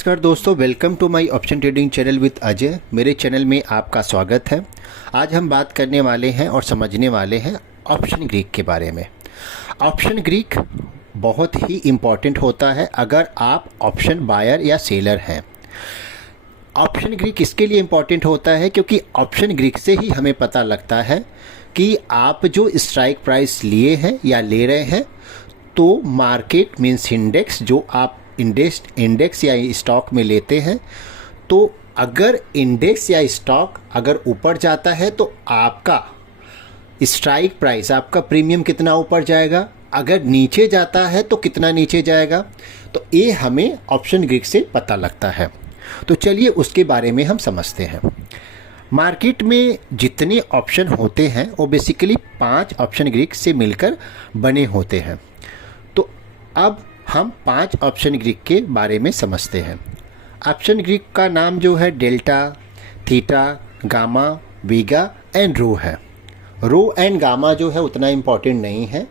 नमस्कार दोस्तों, welcome to my option trading channel with Ajay. मेरे चैनल में आपका स्वागत है। आज हम बात करने वाले हैं और समझने वाले हैं ऑप्शन ग्रीक के बारे में। ऑप्शन ग्रीक बहुत ही इम्पॉर्टेंट होता है अगर आप ऑप्शन बायर या सेलर हैं। ऑप्शन ग्रीक इसके लिए इम्पॉर्टेंट होता है क्योंकि ऑप्शन ग्रीक से ही हमें पता लगता है कि आप जो स्ट्राइक प्राइस लिए हैं या ले रहे हैं, तो मार्केट मीन्स इंडेक्स जो आप इंडेक्स या स्टॉक में लेते हैं, तो अगर इंडेक्स या स्टॉक अगर ऊपर जाता है तो आपका स्ट्राइक प्राइस, आपका प्रीमियम कितना ऊपर जाएगा, अगर नीचे जाता है तो कितना नीचे जाएगा। तो ये हमें ऑप्शन ग्रीक से पता लगता है। तो चलिए उसके बारे में हम समझते हैं। मार्केट में जितने ऑप्शन होते हैं वो बेसिकली 5 ऑप्शन ग्रीक से मिलकर बने होते हैं। तो अब हम 5 ऑप्शन ग्रीक के बारे में समझते हैं। ऑप्शन ग्रीक का नाम जो है delta, theta, gamma, vega and rho है। रो एंड गामा जो है उतना इम्पॉर्टेंट नहीं है,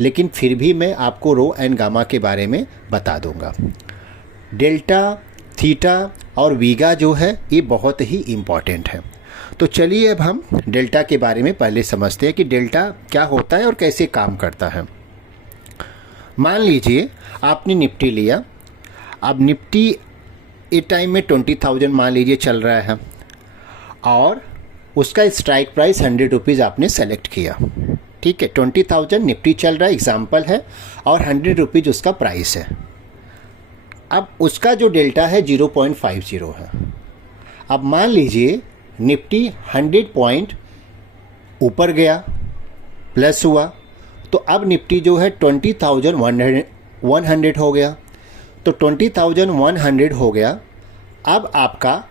लेकिन फिर भी मैं आपको रो एंड गामा के बारे में बता दूंगा। डेल्टा, थीटा और वीगा जो है ये बहुत ही इम्पॉर्टेंट है। तो चलिए अब हम डेल्टा के बारे में पहले समझते हैं कि डेल्टा क्या होता है और कैसे काम करता है। मान लीजिए आपने निफ्टी लिया। अब निफ्टी ए टाइम में 20,000 मान लीजिए चल रहा है और उसका स्ट्राइक प्राइस 100 रुपीज़ आपने सेलेक्ट किया। ठीक है, 20,000 निफ्टी चल रहा है, एग्जाम्पल है, और 100 रुपीज़ उसका प्राइस है। अब उसका जो डेल्टा है 0.50 है। अब मान लीजिए निफ्टी 100 पॉइंट ऊपर गया, प्लस हुआ, तो अब निफ्टी जो है 20,100 हो गया। तो 20,100 हो गया। अब आपका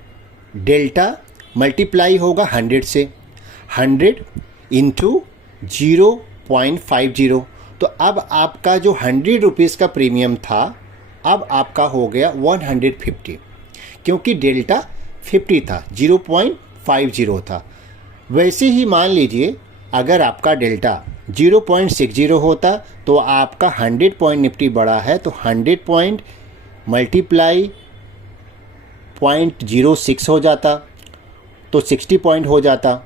डेल्टा मल्टीप्लाई होगा 100 से, 100 इंटू 0.50। तो अब आपका जो 100 रुपीज़ का प्रीमियम था, अब आपका हो गया 150, क्योंकि डेल्टा 50 था, 0.50 था। वैसे ही मान लीजिए अगर आपका डेल्टा 0.60 होता तो आपका 100 पॉइंट निफ्टी बढ़ा है, तो 100 पॉइंट मल्टीप्लाई 0.06 हो जाता, तो 60 पॉइंट हो जाता,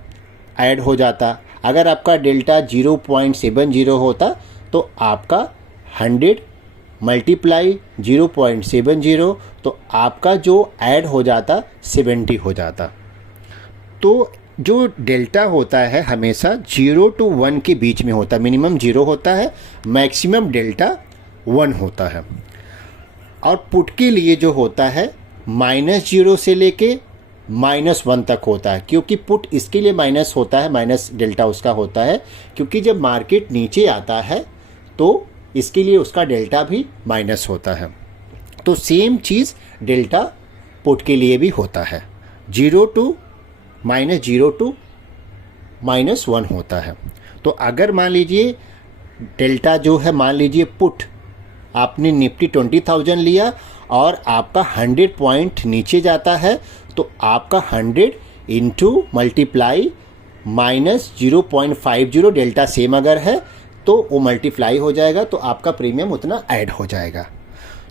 ऐड हो जाता। अगर आपका डेल्टा 0.70 होता तो आपका 100 मल्टीप्लाई 0.70, तो आपका जो ऐड हो जाता 70 हो जाता। तो जो डेल्टा होता है हमेशा 0 to 1 के बीच में होता है। मिनिमम 0 होता है, मैक्सिमम डेल्टा 1 होता है। और पुट के लिए जो होता है -0 से लेके -1 तक होता है, क्योंकि पुट इसके लिए माइनस होता है, माइनस डेल्टा उसका होता है, क्योंकि जब मार्केट नीचे आता है तो इसके लिए उसका डेल्टा भी माइनस होता है। तो सेम चीज़ डेल्टा पुट के लिए भी होता है, -0 to -1 होता है। तो अगर मान लीजिए डेल्टा जो है, मान लीजिए पुट आपने निफ्टी 20,000 लिया और आपका 100 पॉइंट नीचे जाता है, तो आपका 100 इंटू मल्टीप्लाई -0.50, डेल्टा सेम अगर है तो वो मल्टीप्लाई हो जाएगा, तो आपका प्रीमियम उतना ऐड हो जाएगा।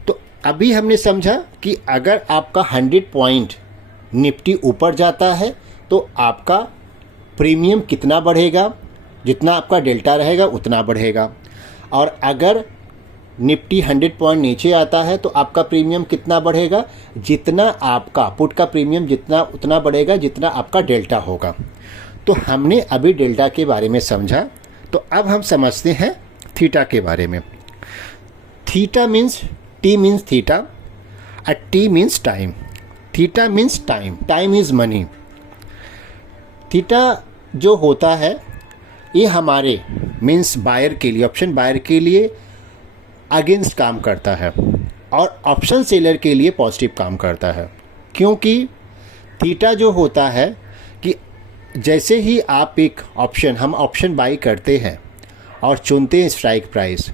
तो अभी हमने समझा कि अगर आपका 100 पॉइंट निफ्टी ऊपर जाता है तो आपका प्रीमियम कितना बढ़ेगा, जितना आपका डेल्टा रहेगा उतना बढ़ेगा। और अगर निफ्टी 100 पॉइंट नीचे आता है तो आपका प्रीमियम कितना बढ़ेगा, जितना आपका पुट का प्रीमियम जितना उतना बढ़ेगा जितना आपका डेल्टा होगा। तो हमने अभी डेल्टा के बारे में समझा। तो अब हम समझते हैं थीटा के बारे में। Theta means, T means theta, T means time. Theta means time, time is money. Theta जो होता है ये हमारे मीन्स बायर के लिए, ऑप्शन बायर के लिए अगेंस्ट काम करता है और ऑप्शन सेलर के लिए पॉजिटिव काम करता है। क्योंकि थीटा जो होता है कि जैसे ही आप एक ऑप्शन, हम ऑप्शन बाई करते हैं और चुनते हैं स्ट्राइक प्राइस,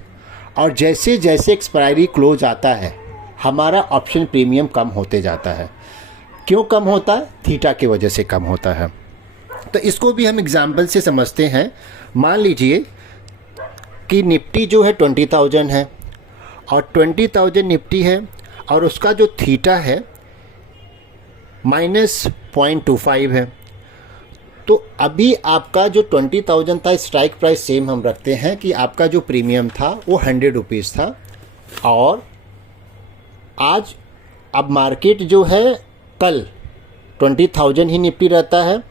और जैसे जैसे एक्सपायरी क्लोज आता है हमारा ऑप्शन प्रीमियम कम होते जाता है। क्यों कम होता है? थीटा की वजह से कम होता है। तो इसको भी हम एग्जाम्पल से समझते हैं। मान लीजिए कि निफ्टी जो है 20,000 है और 20,000 निफ्टी है और उसका जो थीटा है -0.25 है। तो अभी आपका जो 20,000 था, स्ट्राइक प्राइस सेम हम रखते हैं कि आपका जो प्रीमियम था वो 100 रुपीज़ था, और आज अब मार्केट जो है कल 20,000 ही निफ्टी रहता है,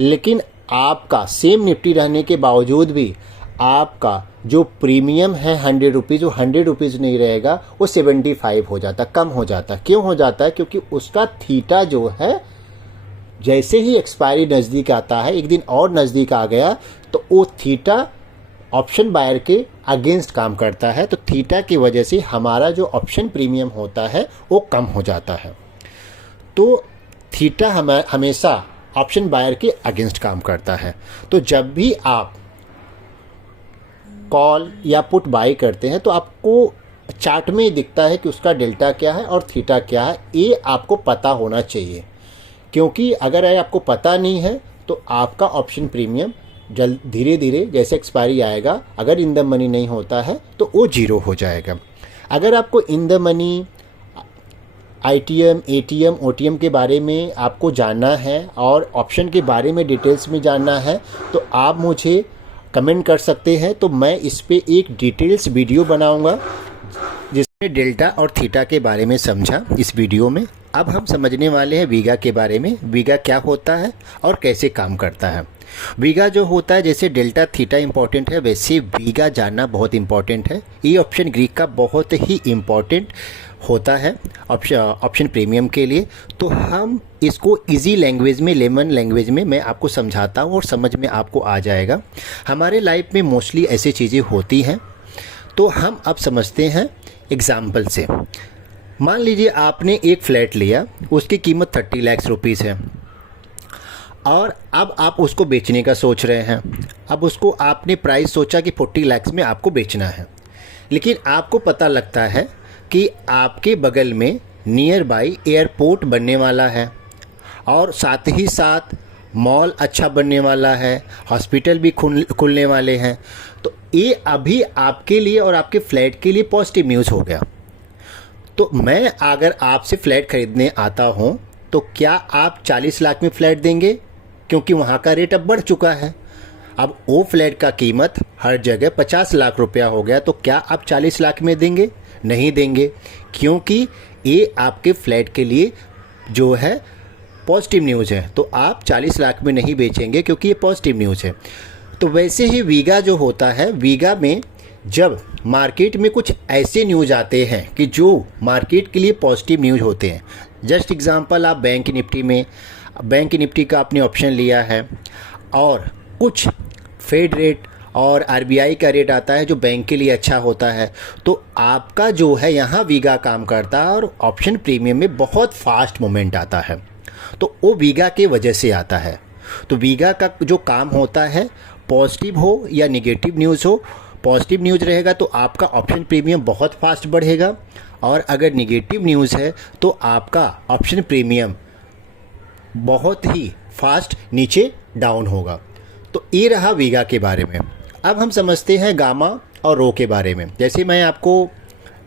लेकिन आपका सेम निफ्टी रहने के बावजूद भी आपका जो प्रीमियम है 100 रुपीज़, वो 100 रुपीज़ नहीं रहेगा, वो 75 हो जाता, कम हो जाता। क्यों हो जाता है? क्योंकि उसका थीटा जो है जैसे ही एक्सपायरी नज़दीक आता है, एक दिन और नज़दीक आ गया, तो वो थीटा ऑप्शन बायर के अगेंस्ट काम करता है। तो थीटा की वजह से हमारा जो ऑप्शन प्रीमियम होता है वो कम हो जाता है। तो थीटा हमेशा ऑप्शन बायर के अगेंस्ट काम करता है। तो जब भी आप कॉल या पुट बाई करते हैं तो आपको चार्ट में ही दिखता है कि उसका डेल्टा क्या है और थीटा क्या है, ये आपको पता होना चाहिए। क्योंकि अगर आपको पता नहीं है तो आपका ऑप्शन प्रीमियम धीरे धीरे जैसे एक्सपायरी आएगा, अगर इन द मनी नहीं होता है तो वो जीरो हो जाएगा। अगर आपको in the money, ITM, ATM, OTM के बारे में आपको जानना है और ऑप्शन के बारे में डिटेल्स में जानना है तो आप मुझे कमेंट कर सकते हैं। तो मैं इस पे एक डिटेल्स वीडियो बनाऊंगा जिसमें डेल्टा और थीटा के बारे में समझा इस वीडियो में। अब हम समझने वाले हैं वीगा के बारे में। वीगा क्या होता है और कैसे काम करता है। वीगा जो होता है, जैसे डेल्टा थीटा इंपॉर्टेंट है वैसे वीगा जानना बहुत इंपॉर्टेंट है। ये ऑप्शन ग्रीक का बहुत ही इम्पॉर्टेंट होता है ऑप्शन प्रीमियम के लिए। तो हम इसको इजी लैंग्वेज में, लेमन लैंग्वेज में मैं आपको समझाता हूँ और समझ में आपको आ जाएगा। हमारे लाइफ में मोस्टली ऐसी चीज़ें होती हैं, तो हम अब समझते हैं एग्जाम्पल से। मान लीजिए आपने एक फ्लैट लिया, उसकी कीमत 30 लाख रुपीज़ है और अब आप उसको बेचने का सोच रहे हैं। अब उसको आपने प्राइस सोचा कि 40 लाख में आपको बेचना है, लेकिन आपको पता लगता है कि आपके बगल में नियर बाई एयरपोर्ट बनने वाला है और साथ ही साथ मॉल अच्छा बनने वाला है, हॉस्पिटल भी खुलने वाले हैं। तो ये अभी आपके लिए और आपके फ्लैट के लिए पॉजिटिव न्यूज़ हो गया। तो मैं अगर आपसे फ्लैट खरीदने आता हूँ तो क्या आप 40 लाख में फ्लैट देंगे? क्योंकि वहाँ का रेट अब बढ़ चुका है। अब वो फ्लैट का कीमत हर जगह 50 लाख रुपया हो गया, तो क्या आप 40 लाख में देंगे? नहीं देंगे, क्योंकि ये आपके फ्लैट के लिए जो है पॉजिटिव न्यूज़ है। तो आप 40 लाख में नहीं बेचेंगे क्योंकि ये पॉजिटिव न्यूज़ है। तो वैसे ही वीगा जो होता है, वीगा में जब मार्केट में कुछ ऐसे न्यूज़ आते हैं कि जो मार्केट के लिए पॉजिटिव न्यूज़ होते हैं, जस्ट एग्जांपल आप बैंक निफ्टी का आपने ऑप्शन लिया है और कुछ फेड रेट और RBI का रेट आता है जो बैंक के लिए अच्छा होता है, तो आपका जो है यहाँ वीगा काम करता है और ऑप्शन प्रीमियम में बहुत फास्ट मोमेंट आता है। तो वो वीगा के वजह से आता है। तो वीगा का जो काम होता है, पॉजिटिव हो या निगेटिव न्यूज़ हो, पॉजिटिव न्यूज़ रहेगा तो आपका ऑप्शन प्रीमियम बहुत फास्ट बढ़ेगा, और अगर निगेटिव न्यूज़ है तो आपका ऑप्शन प्रीमियम बहुत ही फास्ट नीचे डाउन होगा। तो ये रहा वीगा के बारे में। अब हम समझते हैं गामा और रो के बारे में। जैसे मैं आपको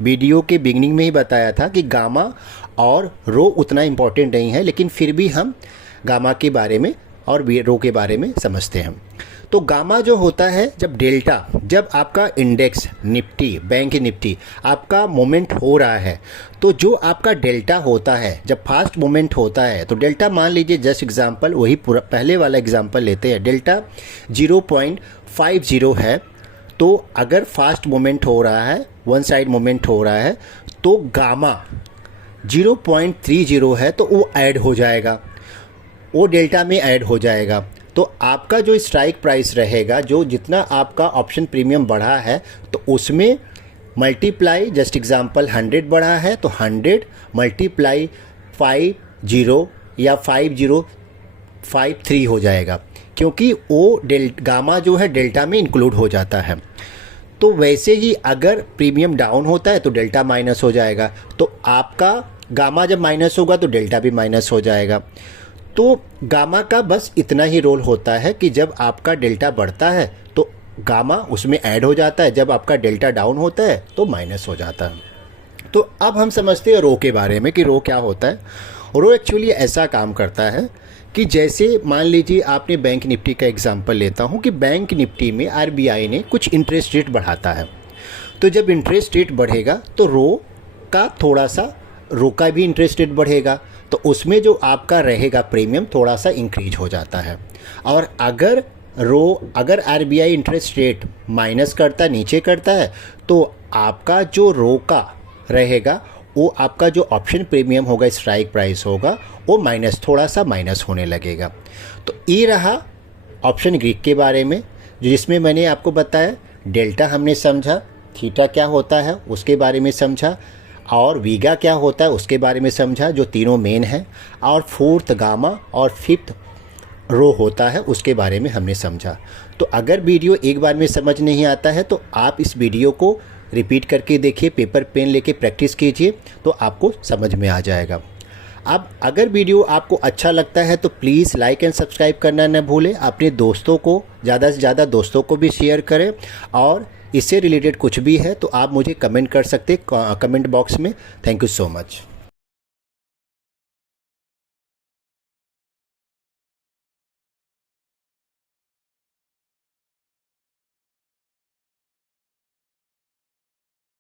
वीडियो के बिगनिंग में ही बताया था कि गामा और रो उतना इम्पोर्टेंट नहीं है, लेकिन फिर भी हम गामा के बारे में और रो के बारे में समझते हैं। तो गामा जो होता है, जब आपका इंडेक्स निफ्टी, बैंक निफ्टी आपका मोमेंट हो रहा है, तो जो आपका डेल्टा होता है, जब फास्ट मोमेंट होता है तो डेल्टा मान लीजिए, जस्ट एग्जांपल वही पूरा पहले वाला एग्जांपल लेते हैं, डेल्टा 0.50 है। तो अगर फास्ट मोमेंट हो रहा है, वन साइड मोमेंट हो रहा है, तो गामा 0.30 है तो वो ऐड हो जाएगा, वो डेल्टा में ऐड हो जाएगा। तो आपका जो स्ट्राइक प्राइस रहेगा, जो जितना आपका ऑप्शन प्रीमियम बढ़ा है, तो उसमें मल्टीप्लाई, जस्ट एग्जांपल 100 बढ़ा है तो 100 मल्टीप्लाई 50 या 5053 हो जाएगा, क्योंकि वो गामा जो है डेल्टा में इंक्लूड हो जाता है। तो वैसे ही अगर प्रीमियम डाउन होता है तो डेल्टा माइनस हो जाएगा, तो आपका गामा जब माइनस होगा तो डेल्टा भी माइनस हो जाएगा। तो गामा का बस इतना ही रोल होता है कि जब आपका डेल्टा बढ़ता है तो गामा उसमें ऐड हो जाता है, जब आपका डेल्टा डाउन होता है तो माइनस हो जाता है। तो अब हम समझते हैं रो के बारे में कि रो क्या होता है। रो एक्चुअली ऐसा काम करता है कि जैसे मान लीजिए आपने बैंक निफ्टी का एग्जांपल लेता हूँ कि बैंक निफ्टी में आरबीआई ने कुछ इंटरेस्ट रेट बढ़ाता है। तो जब इंटरेस्ट रेट बढ़ेगा तो रो का भी इंटरेस्ट रेट बढ़ेगा, तो उसमें जो आपका रहेगा प्रीमियम थोड़ा सा इंक्रीज हो जाता है। और अगर आरबीआई इंटरेस्ट रेट माइनस करता, नीचे करता है, तो आपका जो रो का रहेगा वो आपका जो ऑप्शन प्रीमियम होगा, स्ट्राइक प्राइस होगा, वो थोड़ा सा माइनस होने लगेगा। तो ये रहा ऑप्शन ग्रीक के बारे में, जिसमें मैंने आपको बताया डेल्टा हमने समझा, थीटा क्या होता है उसके बारे में समझा, और वीगा क्या होता है उसके बारे में समझा, जो तीनों मेन हैं, और फोर्थ गामा और फिफ्थ रो होता है उसके बारे में हमने समझा। तो अगर वीडियो एक बार में समझ नहीं आता है तो आप इस वीडियो को रिपीट करके देखिए, पेपर पेन लेके प्रैक्टिस कीजिए, तो आपको समझ में आ जाएगा। अब अगर वीडियो आपको अच्छा लगता है तो प्लीज़ लाइक एंड सब्सक्राइब करना न भूलें। अपने दोस्तों को, ज़्यादा से ज़्यादा दोस्तों को भी शेयर करें, और इससे रिलेटेड कुछ भी है तो आप मुझे कमेंट कर सकते कमेंट बॉक्स में। Thank you so much.